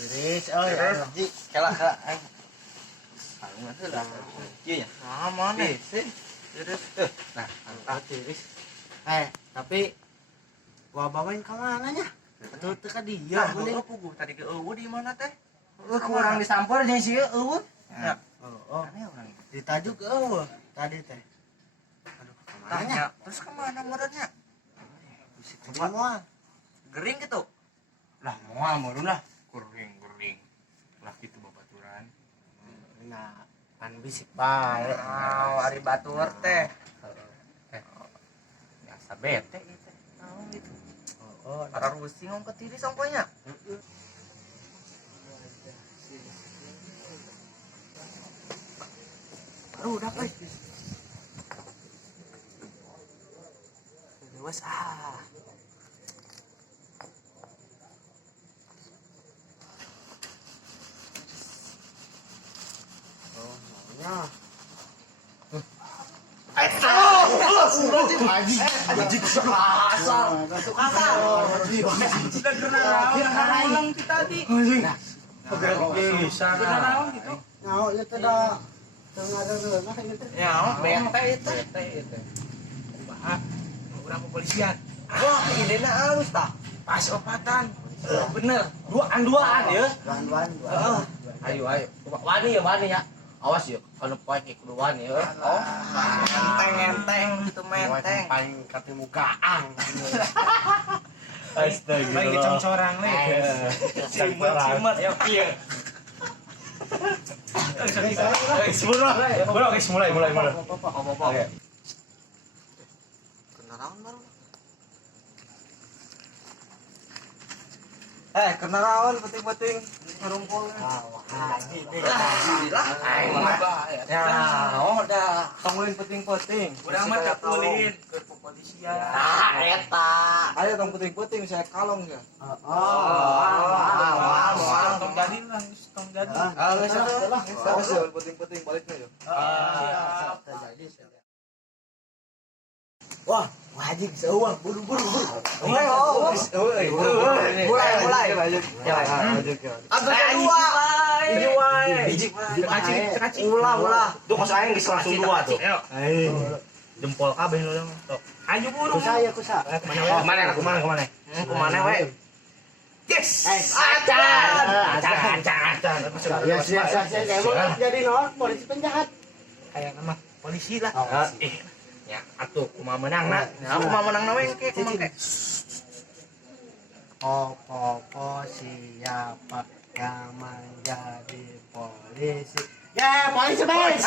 Tiris, oh ya. Ji, kelak. Kalungan heula. Ieu nya. Nah, mana? Tiris. Nah, Tiris. Tapi gua bawain ke mananya? Betul teh ka dia. Iya, gua puguh tadi ke eueuh di mana teh? Kurang disampur jeung si eueuh. Ya. Oh. Aneh urang. Ditajuk ke eueuh tadi teh. Aduh, Tanya, terus kemana modalnya? Semua. Gering gitu. Lah moal meureun lah gering lah kitu babaturan. Nah, pan bisik bae. Ari batur teh. Biasa bete ieu teh. Naon gitu. Oh, Para rusing ngom ke tiri samponya. Aduh, udah euy. Dewas Oh, maunya. Bete itu. Urang kepolisian. Wah, idena halus tah. Pas opatan. Bener. Duaan ya. Dua. Ayo. Wani ya. Awas ya, kalau poek kudu wani ya. Oh, enteng gitu menteng. Paling kate mukaan. Astaga. Lagi congcorang le. Cimet ya. Iya. Mulai. Apa-apa. Kenalan baru. Kenalan penting-penting ngerumpul. Ya, udah tongolin penting-penting. Urang mah tak ulin ke kepolisian. Eta. Ayo tong penting-penting saya kalong ya. Tong jadi lah, tong jadi. Geus penting-penting baliknya yo. Wah, wajib seuah buru-buru. Mulai. Kacing. Ulah. Tuh kos aing geus langsung dua tuh. Jempol kabeh lu tuh. Ayo buru. Kusa. Kemana? Kumana we? Yes. Acan. Jadi non polisi penjahat. Kayak nama polisi lah. Ya, atuh kumaha menang na. Kumaha menang na we ke kumaha ke? Popo siapa yang menjadi polisi? Ya, polisi bes.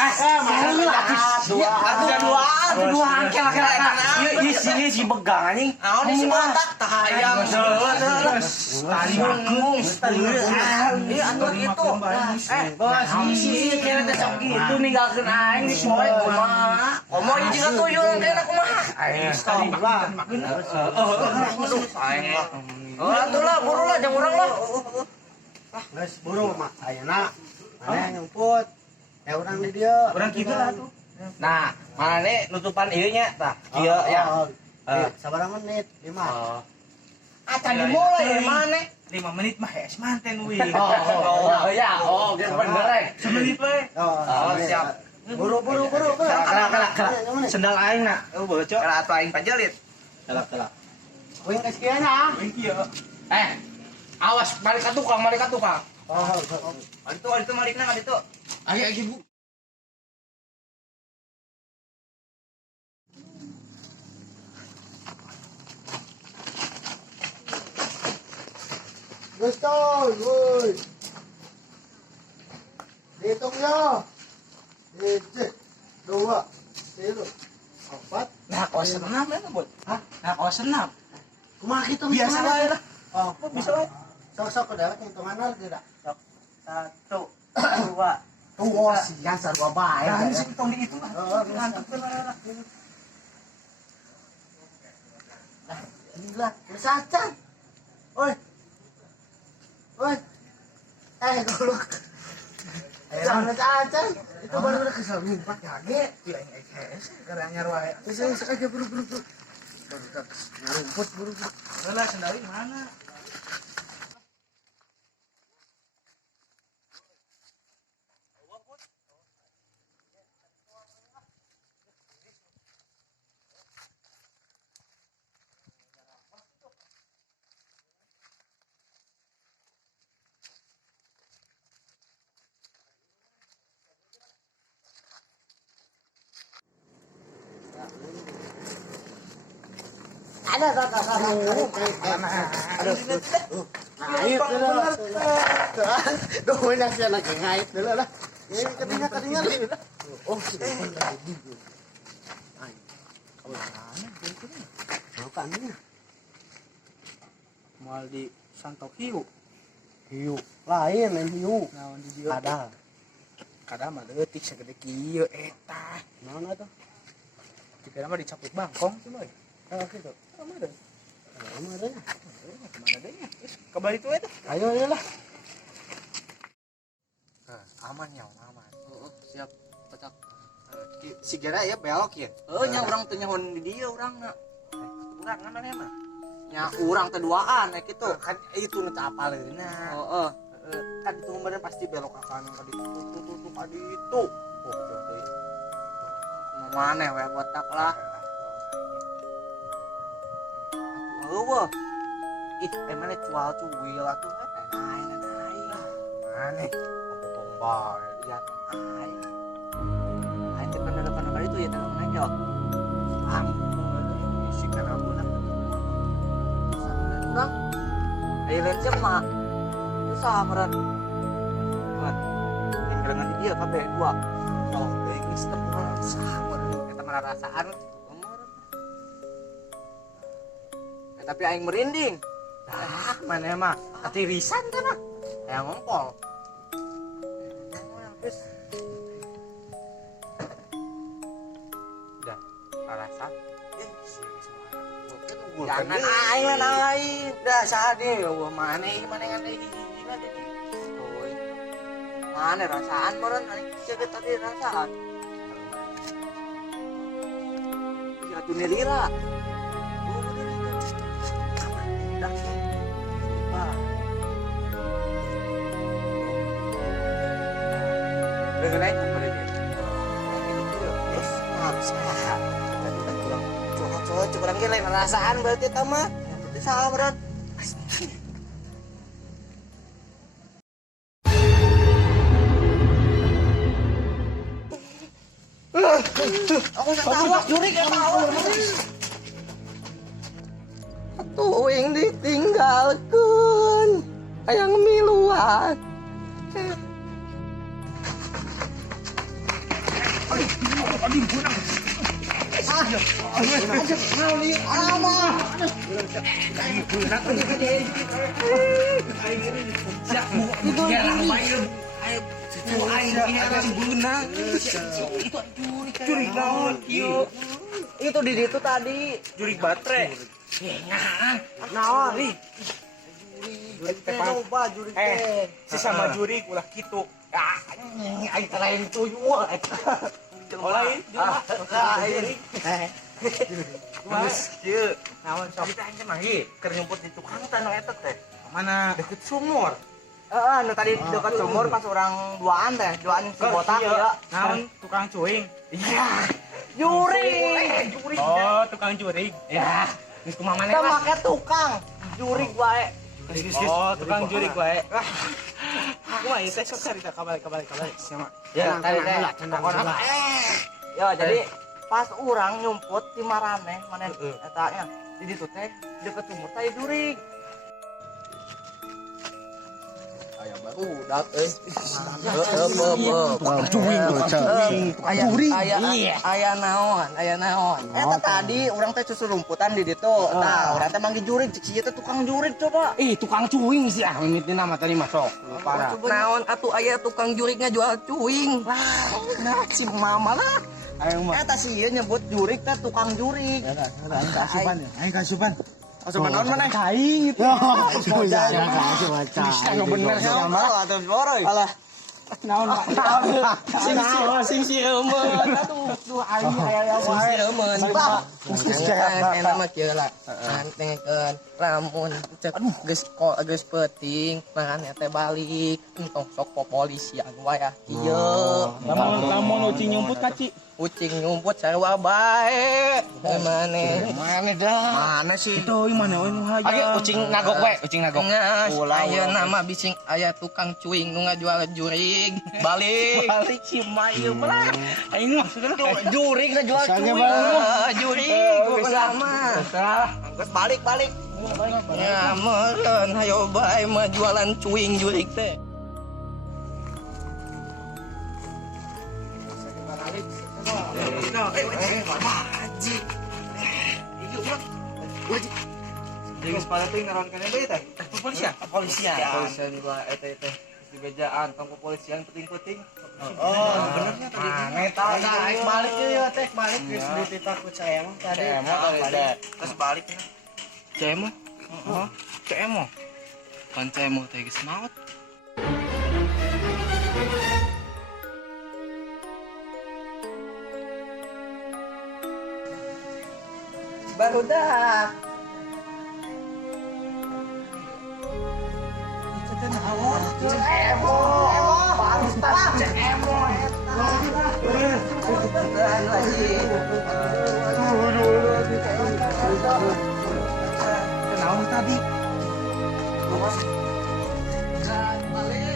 Dua angkel. Ieu si begang anjing. Naon di Simantak tah hayang. Tali makung. Ieu atuh kitu. Bos, si kira teh sok kitu ninggalkeun aing di poe kumaha. Ngomong ieu juga tuyul kena kumaha. Aing Tali lah. Aing lah. Atuh lah buru lah jeung urang lah. Geus buru mah ayeuna. Mana nyumput? Ya urang di dieu. Urang kitu lah tuh. Nah, maneh nutupan ieu nya tah. Ieu ya. Sabaraha menit? 5. Acan dimulai dari mana? 5 menit mah es manten wi. Oke bener rek. Semenit we. Siap. Buru. Kelak. Sendal aing na. Bocor. Kalau atuh aing pajelit. Kelak. Wing geus kieu na. Kieu. Awas balik ka tukang. Itu malikna ka ditu. Agi Bu. Gustol, woi. Dihitung yo. 1, 2, 3, 4. Nah, kau senam ya bot. Hah? Nah, kau senam. Kumaha kitu Biasa wae lah. Oh, Bisa we. sok dewek hitungan tidak? Sok. 1, 2. Tuh, siang sarua bae. Nah, ini sih tong di itu lah. Ngantuk lah. Gila, kesacan. Oi. Goblok. Jangan acan. Itu baru kesel ngimpak kaget. Ya ini EKS gara anyar wae. Bisa aja buru. Ngarumput buru. Lah sendali mana? Ada kamu. Aduh. Ngait dulu. Duh, ini saya lagi ngait dulu lah. Ini ketinggalan. Oh, bukan ini. Mal di santok hiu. Hiu lain main hiu. Naon di dieu? Ada. Kada mah leutik sagede kieu eta. Naon atuh? Dikira mah dicaput bangkong sih mah. Kalau gitu. Sama deh. Mana ada? Kemana deh nya? Kembali tuh eta. Ayo lah. Aman ya, aman. Siap pecak. Si Gera ya belok ya. Nya urang teu nyahoan di dieu urangna. Urang mana mah? Nya urang teh duaan kitu. Kan itu ngecap apaleuna. Heeh. Kan itu bener pasti belok ke kanan ka ditu ka ditu. Oh, jadi. Mana we botak lah. Eueuh. Mana cual cuwil atuh naik. Mana? Bombal ya. Aing. Aing teh depan kali itu ya tang naik yo. Si kana bulan. Urang. Ayo lensnya mah. Susah meureun. Buat. Dengan dia kabeh dua. Kalau geus teh susah meureun eta mah rasaan. Tapi aing merinding. Ah, mana mah? Atirisan teh mah. Kayak ngompol. Terus udah rasa Jangan aing lah aing. Dah sade wah mana ngan hiji-hijina deui. Euy. Mana rasaan meureun aing ceuk tadi rasaan. Ya tuh nilira. Dengan naik kepada dia. Terus maksa. Cocok orang ge lain rasaan berarti eta mah. Teu saha berat. Aku tahu jurik ya tahu. Atuh yang ditinggalkeun. Hayang miluan. Itu di situ tadi Jurik baterai. naon coba juri teh. Sesama jurik ulah kitu. aing teh lain tuyul eta Lain. Terus kieu naon sok teh aing mah ieu keur nyumput di tukang tanah eta teh. Mana? Deket sumur. nu tadi dekat sumur pas orang duaan si botak ya Naon tukang cuing. iya juri Oh, tukang jurik. ya Geus kumaha maneh kita mah? make tukang jurik wae Oh, tukang jurik wae. Aku mah ieu teh sok carita kabalik. Sama. ya tadi teh pokona ya jadi pas orang nyumput di marane mana eta nya di ditu teh deket sumur teh jurik aya baru dak Tukang cuing aya naon eta tadi urang teh susu rumputan di ditu nah urang teh manggil jurig cik ieu teh tukang jurig coba Tukang cuing sih ah mimitina mah tadi masuk. Parah. naon atuh aya tukang jurig jual cuing nah si mama lah Ayo mah. eta si ieu nyebut jurig teh tukang jurig Aing kasupan. asupan naon maneh Kain itu. Yang bener sama atau boroy. alah Naon? sing si eumeun atuh aing aya wae eumeun enak mah kieu lah santengeun lamun cek geus peuting makan teh balik entong sok polisian wae kieu Lamun uci nyumput kaci. Kucing nyumput sarua bae. Mana dah? Mana sih? Itu mana we nu haja? Agi ucing nagok we, ucing nagok. Ngas, aya nama bising aya tukang cuing nu ngajual jurig. Balik. Balik si Mayu belah. Aing mah Jurig na jual cuing. Jurig gua lama. Geus balik. Ya meureun hayo bae mah jualan cuing jurig teh. Jadi separa tuh ngaron kana deui teh. Polisian. Polisian gua eta di bejaan tong kepolisian penting-penting. Oh, benernya tadi. Eta balik ya teh balik geus dititah ku saya mah tadi. Terus balik ya. Cemo. Heeh. Cemo. Pan cemo teh geus maot. Barudak. Cemo. Bangsat cemo eta. Lagi. Kenal tadi. Balik.